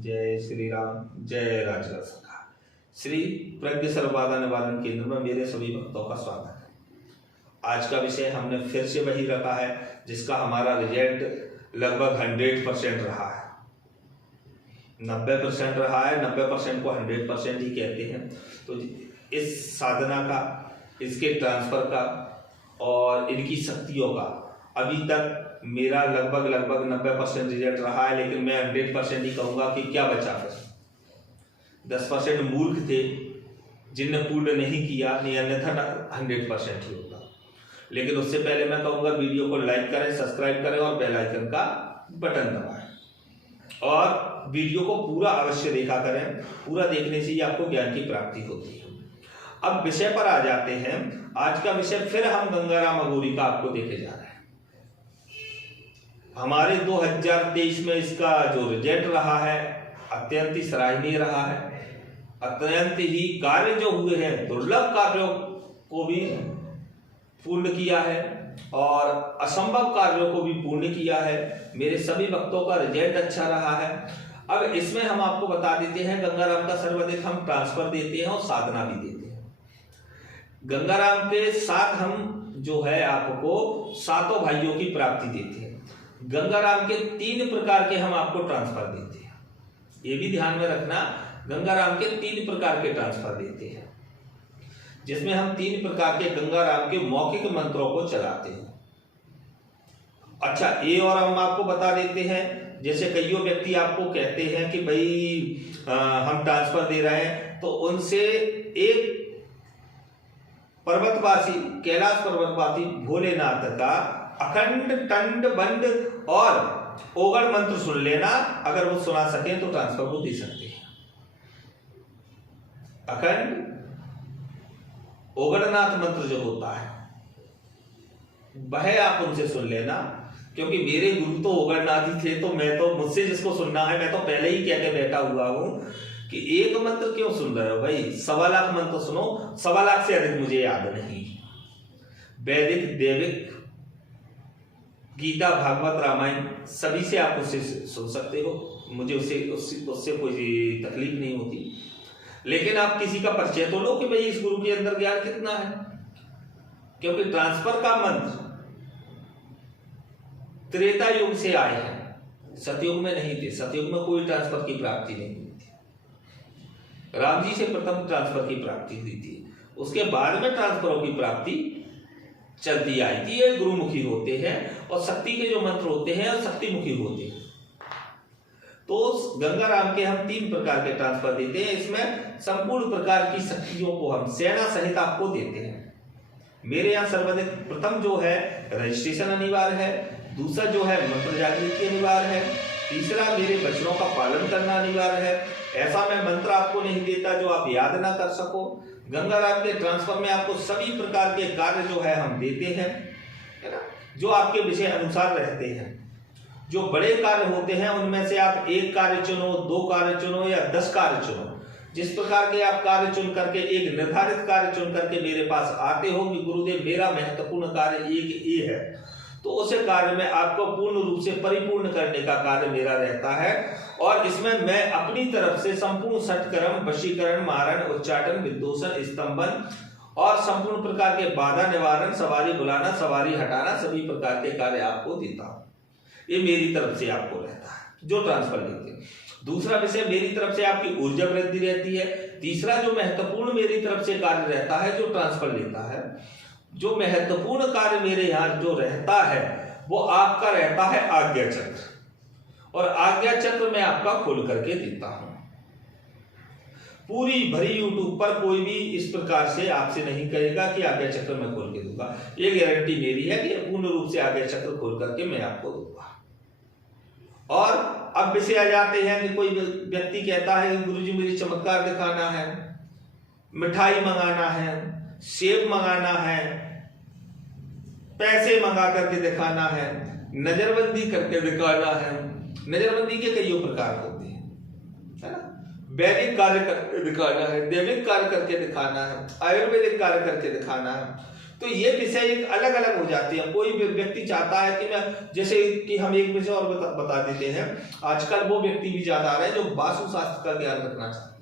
जय श्री राम, जय राजगढ़ सखा। श्री प्रज्ञ सर्वबाधा निवारण केंद्र में मेरे सभी भक्तों का स्वागत है। आज का विषय हमने फिर से वही रखा है जिसका हमारा रिजल्ट लगभग 100% रहा है। 90% रहा है, 90% को 100% ही कहते हैं। तो इस साधना का, इसके ट्रांसफर का और इनकी शक्तियों का अभी तक मेरा लगभग 90% रिजल्ट रहा है, लेकिन मैं 100% ही कहूँगा कि क्या बचा फिर। 10% मूर्ख थे जिनने पूर्ण नहीं किया, नहीं अन्यथा 100% ही होगा। लेकिन उससे पहले मैं कहूँगा वीडियो को लाइक करें, सब्सक्राइब करें और बेल आइकन का बटन दबाएं और वीडियो को पूरा अवश्य देखा करें। पूरा देखने से ही आपको ज्ञान की प्राप्ति होती है। अब विषय पर आ जाते हैं। आज का विषय फिर हम गंगाराम अघोरी का आपको देखे जा रहे हैं। हमारे 2023 में इसका जो रिजल्ट रहा है अत्यंत ही सराहनीय रहा है। अत्यंत ही कार्य जो हुए हैं, दुर्लभ कार्यों को भी पूर्ण किया है और असंभव कार्यों को भी पूर्ण किया है। मेरे सभी भक्तों का रिजल्ट अच्छा रहा है। अब इसमें हम आपको बता देते हैं, गंगाराम का सर्वाधिक हम ट्रांसफर देते हैं और साधना भी देते हैं। गंगाराम के साथ हम जो है आपको सातों भाइयों की प्राप्ति देते हैं। गंगाराम के 3 प्रकार के हम आपको ट्रांसफर देते हैं, ये भी ध्यान में रखना। गंगाराम के 3 प्रकार के ट्रांसफर देते हैं, जिसमें हम 3 प्रकार के गंगाराम के मौखिक मंत्रों को चलाते हैं। अच्छा, ये और हम आपको बता देते हैं, जैसे कईयों व्यक्ति आपको कहते हैं कि भाई हम ट्रांसफर दे रहे हैं, तो उनसे एक पर्वतवासी, कैलाश पर्वतवासी भोलेनाथ का अखंड टंड बंड और ओगड़ मंत्र सुन लेना। अगर वो सुना सके तो ट्रांसफर को दे सकते हैं। अखंड ओगड़नाथ मंत्र जो होता है वह आप उनसे सुन लेना, क्योंकि मेरे गुरु तो ओगड़नाथ ही थे। तो मैं तो, मुझसे जिसको सुनना है, मैं तो पहले ही कह के बैठा हुआ हूं कि एक मंत्र क्यों सुन रहे हो भाई, 1.25 लाख मंत्र सुनो। 1.25 लाख से अधिक मुझे याद नहीं। वैदिक, देविक, गीता, भागवत, रामायण सभी से आप उससे सुन सकते हो। मुझे उससे कोई तकलीफ नहीं होती। लेकिन आप किसी का परिचय तो लो कि भाई इस गुरु के अंदर ज्ञान कितना है, क्योंकि ट्रांसफर का मंत्र त्रेता युग से आए हैं, सतयुग में नहीं थे। सतयुग में कोई ट्रांसफर की प्राप्ति नहीं हुई थी। राम जी से प्रथम ट्रांसफर की प्राप्ति हुई थी, उसके बाद में ट्रांसफरों की प्राप्ति चलती आई थी। ये गुरुमुखी होते हैं और शक्ति के जो मंत्र होते हैं और शक्तिमुखी होते हैं। तो गंगाराम के हम 3 प्रकार के ट्रांसफर देते हैं। इसमें संपूर्ण प्रकार की शक्तियों को हम सेना सहित आपको देते हैं। मेरे यहाँ सर्वाधिक प्रथम जो है रजिस्ट्रेशन अनिवार्य है, दूसरा जो है मंत्र जागृति अनिवार्य है, तीसरा मेरे वचनों का पालन करना अनिवार्य है। ऐसा मैं मंत्र आपको नहीं देता जो आप याद ना कर सको। गंगाराम के ट्रांसफर में आपको सभी प्रकार के कार्य जो है हम देते हैं, है ना, जो आपके विषय अनुसार रहते हैं। जो बड़े कार्य होते हैं उनमें से आप 1 कार्य चुनो, 2 कार्य चुनो या 10 कार्य चुनो। जिस प्रकार के आप कार्य चुन करके, एक निर्धारित कार्य चुन करके मेरे पास आते हो कि गुरुदेव मेरा महत्वपूर्ण कार्य एक ये है, तो उस कार्य में आपको पूर्ण रूप से परिपूर्ण करने का कार्य मेरा रहता है। और इसमें मैं अपनी तरफ से संपूर्ण षटकर्म, वशीकरण, मारण, उच्चाटन, विद्योषण, स्तंभन और संपूर्ण प्रकार के बाधा निवारण, सवारी बुलाना, सवारी हटाना, सभी प्रकार के कार्य आपको देता हूं। ये मेरी तरफ से आपको रहता है जो ट्रांसफर देते हैं। दूसरा विषय, मेरी तरफ से आपकी ऊर्जा वृद्धि रहती है। तीसरा जो महत्वपूर्ण मेरी तरफ से कार्य रहता है जो ट्रांसफर लेता है, जो महत्वपूर्ण कार्य मेरे यहाँ जो रहता है वो आपका रहता है आज्ञा चक्र। और आज्ञा चक्र मैं आपका खोल करके देता हूं। पूरी भरी यूट्यूब पर कोई भी इस प्रकार से आपसे नहीं कहेगा कि आज्ञा चक्र मैं खोल के दूंगा। ये गारंटी मेरी है कि पूर्ण रूप से आज्ञा चक्र खोल करके मैं आपको दूंगा। और अब विषय आ जाते हैं कि कोई व्यक्ति कहता है कि गुरुजी मुझे चमत्कार दिखाना है, मिठाई मंगाना है, सेब मंगाना है, पैसे मंगा करके दिखाना है, नजरबंदी करके दिखाना है। नजरबंदी के कई प्रकार होते हैं, है ना। वैदिक कार्य करके दिखाना है, दैविक कार्य करके दिखाना है, आयुर्वेदिक कार्य करके दिखाना है। तो ये विषय अलग अलग हो जाते हैं। कोई व्यक्ति चाहता है कि मैं, जैसे कि हम एक विषय और बता देते हैं, आजकल वो व्यक्ति भी ज्यादा आ रहे हैं जो वास्तुशास्त्र का ज्ञान रखना चाहते हैं।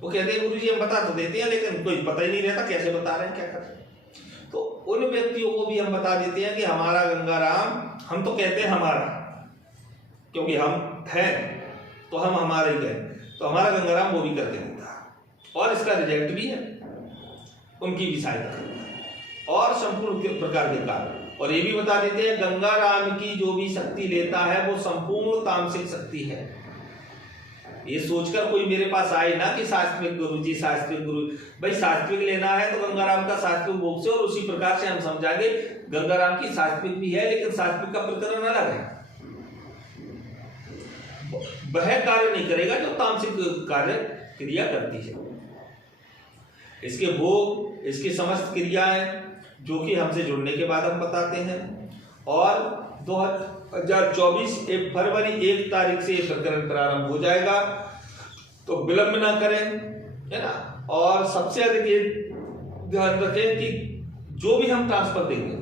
वो कहते हैं गुरुजी हम बता तो देते हैं लेकिन कोई पता ही नहीं रहता कैसे बता रहे हैं, क्या कर रहे हैं। तो उन व्यक्तियों को भी हम बता देते हैं कि हमारा गंगाराम, हम तो कहते हैं हमारा, क्योंकि हम हैं तो हम हमारे ही गए, तो हमारा गंगाराम वो भी करके देता है और इसका रिजल्ट भी है, उनकी भी सहायता करता है और संपूर्ण प्रकार के कार्य। और ये भी बता देते हैं गंगाराम की जो भी शक्ति लेता है वो संपूर्ण तामसिक शक्ति है। ये सोचकर कोई मेरे पास आए ना कि शास्त्रिक गुरुजी, शास्त्रिक गुरु, भाई शास्त्रिक लेना है तो गंगाराम का शास्त्रिक भोग से, और उसी प्रकार से हम समझाएंगे गंगाराम की शास्त्रिक भी है लेकिन शास्त्रिक का प्रकरण अलग है। वह कार्य नहीं करेगा जो तामसिक कार्य क्रिया करती है। इसके भोग, इसकी समस्त क्रियाएं जो कि हमसे जुड़ने के बाद हम बताते हैं, और 2024 फरवरी 1 तारीख से ये प्रकरण प्रारंभ हो जाएगा, तो विलंब ना करें, है ना। और सबसे अधिक ये ध्यान रखें कि जो भी हम ट्रांसफर देंगे,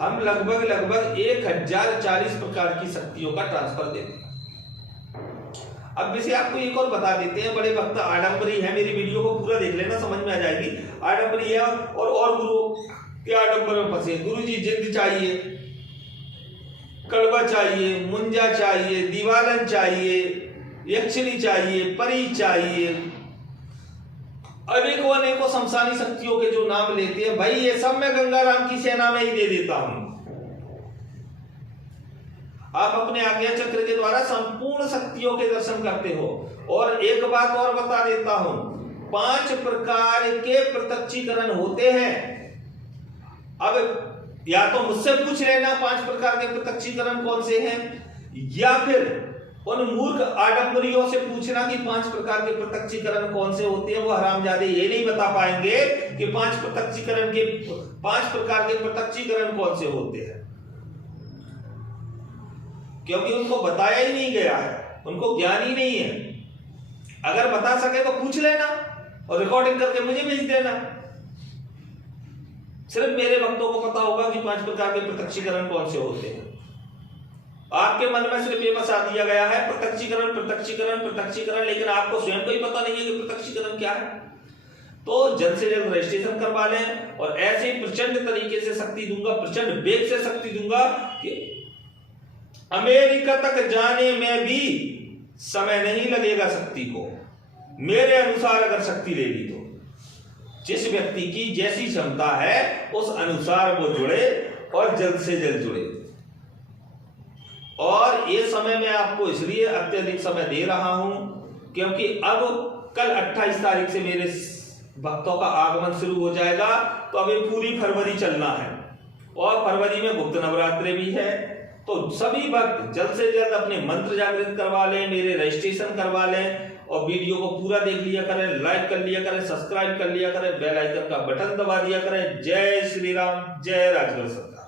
हम लगभग 1040 प्रकार की शक्तियों का ट्रांसफर देते हैं। अब वैसे आपको एक और बता देते हैं, बड़े भक्त आडंबरी है, मेरी वीडियो को पूरा देख लेना, समझ में आ जाएगी। आडंबरी है और गुरु के आडंबर में फंसे। गुरुजी जिंद चाहिए, कड़वा चाहिए, मुंजा चाहिए, दीवालन चाहिए, यक्षिणी चाहिए, परी चाहिए, अनेकों अनेकों शमशानी शक्तियों के जो नाम लेते हैं, भाई ये सब मैं गंगाराम की सेना में ही दे देता हूं। आप अपने आज्ञा चक्र के द्वारा संपूर्ण शक्तियों के दर्शन करते हो। और एक बात और बता देता हूं, 5 प्रकार के प्रत्यक्षीकरण होते हैं। अब या तो मुझसे पूछ लेना 5 प्रकार के प्रत्यक्षीकरण कौन से हैं, या फिर उन मूर्ख आडंबरियों से पूछना कि 5 प्रकार के प्रत्यक्षीकरण कौन से होते हैं। वो हरामजादे ये नहीं बता पाएंगे कि 5 प्रत्यक्षीकरण के 5 प्रकार के प्रत्यक्षीकरण कौन से होते हैं, क्योंकि उनको बताया ही नहीं गया है, उनको ज्ञान ही नहीं है। अगर बता सके तो पूछ लेना और रिकॉर्डिंग करके मुझे भेज देना। सिर्फ मेरे भक्तों को पता होगा कि 5 प्रकार के प्रत्यक्षीकरण कौन से होते हैं। आपके मन में सिर्फ ये बसा दिया गया है प्रत्यक्षीकरण प्रत्यक्षीकरण प्रत्यक्षीकरण, लेकिन आपको स्वयं को ही पता नहीं है कि प्रत्यक्षीकरण क्या है। तो जल्द से जल्द रजिस्ट्रेशन करवा लें, और ऐसे प्रचंड तरीके से शक्ति दूंगा, प्रचंड वेग से शक्ति दूंगा कि अमेरिका तक जाने में भी समय नहीं लगेगा शक्ति को, मेरे अनुसार अगर शक्ति ले ली तो। जिस व्यक्ति की जैसी क्षमता है उस अनुसार वो जुड़े और जल्द से जल्द जुड़े। और ये समय मैं आपको इसलिए अत्यधिक समय दे रहा हूं क्योंकि अब कल 28 तारीख से मेरे भक्तों का आगमन शुरू हो जाएगा। तो अभी पूरी फरवरी चलना है और फरवरी में गुप्त नवरात्रि भी है। तो सभी भक्त जल्द से जल्द अपने मंत्र जागृत करवा लें, मेरे रजिस्ट्रेशन करवा लें, और वीडियो को पूरा देख लिया करें, लाइक कर लिया करें, सब्सक्राइब कर लिया करें, बेल आइकन का बटन दबा दिया करें। जय श्री राम, जय राजगुरु सरकार।